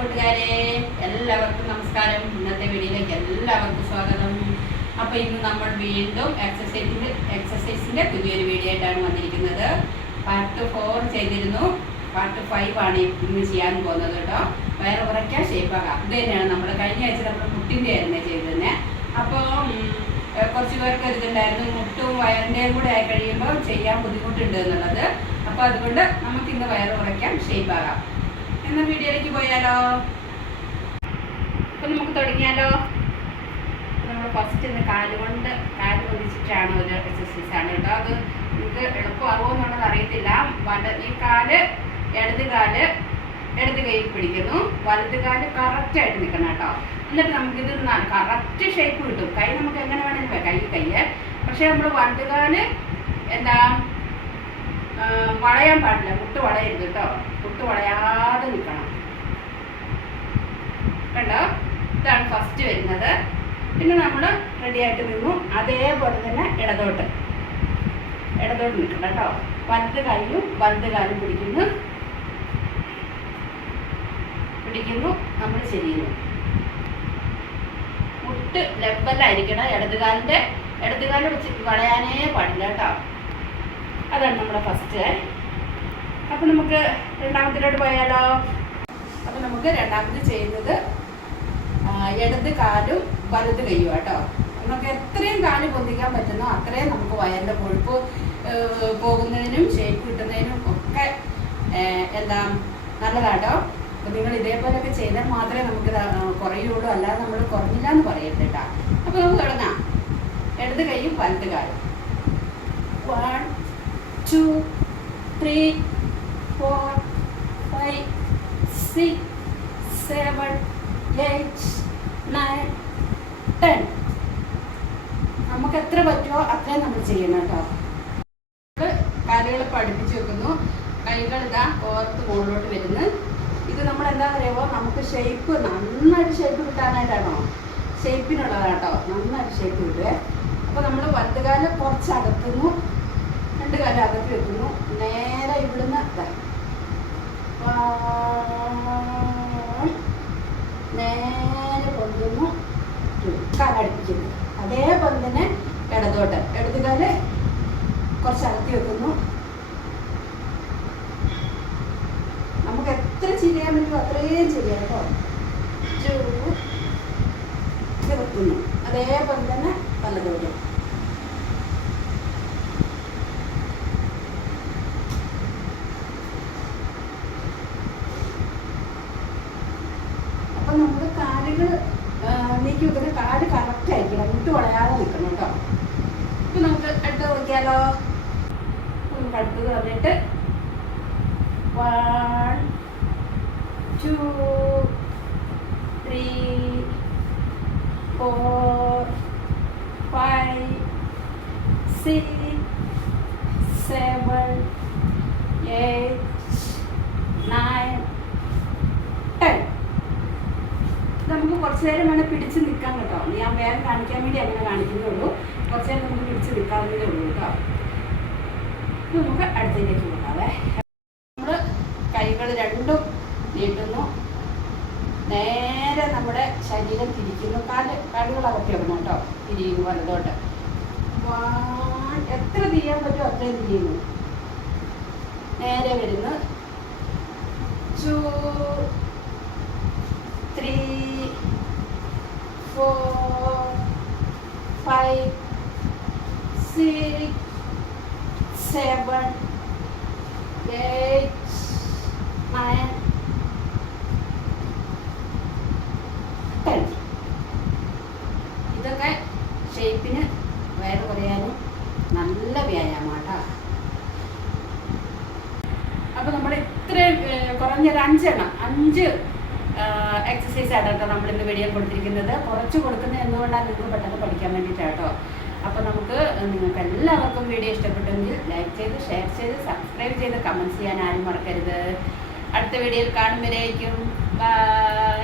കൂട്ടുകാരെ എല്ലാവർക്കും നമസ്കാരം. ഇന്നത്തെ വീഡിയോയിലേക്ക് എല്ലാവർക്കും സ്വാഗതം. അപ്പോൾ ഇന്ന് നമ്മൾ വീണ്ടും എക്സസൈസിന്റെ എക്സസൈസിന്റെ പുതിയൊരു വീഡിയോ ആയിട്ടാണ് വന്നിരിക്കുന്നത്. പാർട്ട് ഫോർ ചെയ്തിരുന്നു. പാർട്ട് ഫൈവ് ആണ് ഇന്ന് ചെയ്യാൻ പോകുന്നത് കേട്ടോ. വയറ് കുറയ്ക്കാൻ ഷേപ്പാകാം ഇത് തന്നെയാണ് നമ്മൾ കഴിഞ്ഞ ആഴ്ച നമ്മൾ മുട്ടിന്റെ ആയിരുന്നു ചെയ്തതിന് അപ്പോൾ കുറച്ച് പേർക്ക് ഇതുണ്ടായിരുന്നു. മുട്ടും വയറിന്റെയും കൂടെ ആയി കഴിയുമ്പോൾ ചെയ്യാൻ ബുദ്ധിമുട്ടുണ്ട് എന്നുള്ളത്. അപ്പോൾ അതുകൊണ്ട് നമുക്ക് ഇന്ന് വയറ് ഷേപ്പ് ഷേപ്പാകാം എന്ന വീഡിയോയിലേക്ക് പോയാലോ? അപ്പം നമുക്ക് തുടങ്ങിയാലോ? നമ്മൾ ഫസ്റ്റ് ഇന്ന് കാലുകൊണ്ട് കാൽ പൊതിച്ചിട്ടാണ് ഒരു എക്സസൈസ് ആണ് കേട്ടോ. അത് നിങ്ങൾക്ക് എളുപ്പമാകുമോ എന്നുള്ളത് അറിയത്തില്ല. വല ഈ കാൽ ഇടത് കാൽ ഇടത് കൈ പിടിക്കുന്നു. വലത് കാൽ കറക്റ്റായിട്ട് നിൽക്കണം കേട്ടോ. എന്നിട്ട് നമുക്കിത് കറക്റ്റ് ഷേപ്പ് കിട്ടും. കൈ നമുക്ക് എങ്ങനെ വേണമെങ്കിലും കൈ കൈ. പക്ഷെ നമ്മൾ വലത് കാൽ എന്താ വളയാൻ പാടില്ല. മുട്ട് വളയരുത് കേട്ടോ മുട്ട് വളയാതെ നിൽക്കണം. കണ്ടോ? ഇതാണ് ഫസ്റ്റ് വരുന്നത്. പിന്നെ നമ്മൾ റെഡി ആയിട്ട് നിന്നു. അതേപോലെ തന്നെ ഇടതോട്ട്. ഇടതോട്ട് നിൽക്കണം കേട്ടോ വലത് കൈയും വലത് കാലും പിടിക്കുന്നു. പിടിക്കുന്നു. നമ്മൾ ചെയ്യുന്നു. മുട്ട് ലെവലായിരിക്കണം ഇടതുകാലിന്റെ ഇടതുകാൽ വെച്ച് വളയാനേ പാടില്ല കേട്ടോ അതാണ് നമ്മുടെ ഫസ്റ്റ് അപ്പം നമുക്ക് രണ്ടാമത്തിലോട്ട് പോയാലോ? അപ്പം നമുക്ക് രണ്ടാമത് ചെയ്യുന്നത് ഇടത് കാലും വലത് കയ്യും കേട്ടോ നമുക്ക് എത്രയും കാൽ പൊന്തിക്കാൻ പറ്റുന്നോ അത്രയും നമുക്ക് വയറിന്റെ കൊഴുപ്പ് പോകുന്നതിനും ഷേപ്പ് കിട്ടുന്നതിനും ഒക്കെ എന്താ നല്ലതാട്ടോ. അപ്പം നിങ്ങൾ ഇതേപോലെയൊക്കെ ചെയ്താൽ മാത്രമേ നമുക്ക് കുറയുള്ളൂ. അല്ലാതെ നമ്മൾ കുറഞ്ഞില്ല എന്ന് പറയരുത് കേട്ടോ. അപ്പോൾ നമുക്ക് തുടങ്ങാം. ഇടത് കൈയും വലത് കാലും. One two three four five six seven eight nine ten നമുക്ക് എത്ര പറ്റുമോ അത്രയും നമ്മൾ ചെയ്യണം കേട്ടോ. കാലുകൾ പഠിപ്പിച്ചു വെക്കുന്നു. കൈകൾ ഇതാ ഓർത്ത് മുകളിലോട്ട് വരുന്നു. ഇത് നമ്മൾ എന്താ പറയുമ്പോൾ നമുക്ക് ഷേപ്പ് നന്നായിട്ട് ഷേപ്പ് കിട്ടാനായിട്ടാണോ? ഷേപ്പിനുള്ളതാണ് കേട്ടോ. നന്നായിട്ട് ഷേപ്പ് കിട്ടുക അപ്പോൾ നമ്മൾ വലതുകാലം കുറച്ച് രണ്ട് അകത്ത് വെക്കുന്നു. നേരെ ഇവിടുന്ന് നേരെ കൊണ്ടുവന്നു കാലടിപ്പിക്കുന്നു അതേ തന്നെ ഇടതോട്ട്. ഇടതുകാൽ കുറച്ച് അകത്തി വെക്കുന്നു. നമുക്ക് എത്ര ചെയ്യാൻ പറ്റുമോ അത്രയും ചെയ്യാം കേട്ടോ. വെക്കുന്നു. അതേപോലെ തന്നെ വലതോട്ട് അപ്പം നമുക്ക് കാലുകൾ നീക്കി വെക്കുന്ന കാൽ കറക്റ്റ് ആയിരിക്കണം വിട്ടു വളയാതെ നിൽക്കണം കേട്ടോ. ഇപ്പം നമുക്ക് അടുത്ത് നോക്കിയാലോ? നമുക്ക് അടുത്തത് വന്നിട്ട് one two three four five six seven eight nine ten നമുക്ക് കുറച്ച് നേരം വേണം പിടിച്ച് നിൽക്കാൻ കേട്ടോ. ഞാൻ വേഗം കാണിക്കാൻ വേണ്ടി അങ്ങനെ കാണിക്കുന്നേ ഉള്ളൂ കുറച്ച് നേരം നമുക്ക് പിടിച്ച് നിൽക്കാവുന്നതേ ഉള്ളൂ കേട്ടോ. നമുക്ക് അടുത്തേക്ക് പോകാവേ. നമ്മൾ കൈകൾ രണ്ടും നീട്ടുന്നു. നേരെ നമ്മുടെ ശരീരം തിരിക്കുന്നു. കാൽ കാലുകൾ അകത്തി ഇടണം കേട്ടോ. തിരിയുന്നു വലതോട്ട്. എത്ര തിരിയാൻ പറ്റുമോ അത്രയും തിരിയുന്നു. നേരെ വരുന്നു. Three, four, five, six, seven, eight, nine, ten. ഇതൊക്കെ ഷേപ്പിന് വയറ് കുറയാനും നല്ല വ്യായാമമാട്ടാ അപ്പൊ നമ്മൾ ഇത്രയും കുറഞ്ഞൊരു അഞ്ചെണ്ണം അഞ്ച് എക്സസൈസ് ആയിട്ടോ നമ്മൾ ഇന്ന് വീഡിയോ കൊടുത്തിരിക്കുന്നത്. കുറച്ച് കൊടുക്കുന്ന എന്തുകൊണ്ടാണ് നിങ്ങൾക്ക് പെട്ടെന്ന് പഠിക്കാൻ വേണ്ടിയിട്ടാട്ടോ അപ്പോൾ നമുക്ക് നിങ്ങൾക്ക് എല്ലാവർക്കും വീഡിയോ ഇഷ്ടപ്പെട്ടെങ്കിൽ ലൈക്ക് ചെയ്ത് ഷെയർ ചെയ്ത് സബ്സ്ക്രൈബ് ചെയ്ത് കമന്റ്സ് ചെയ്യാൻ ആരും മറക്കരുത്. അടുത്ത വീഡിയോയിൽ കാണുമ്പോഴേക്കും. ബൈ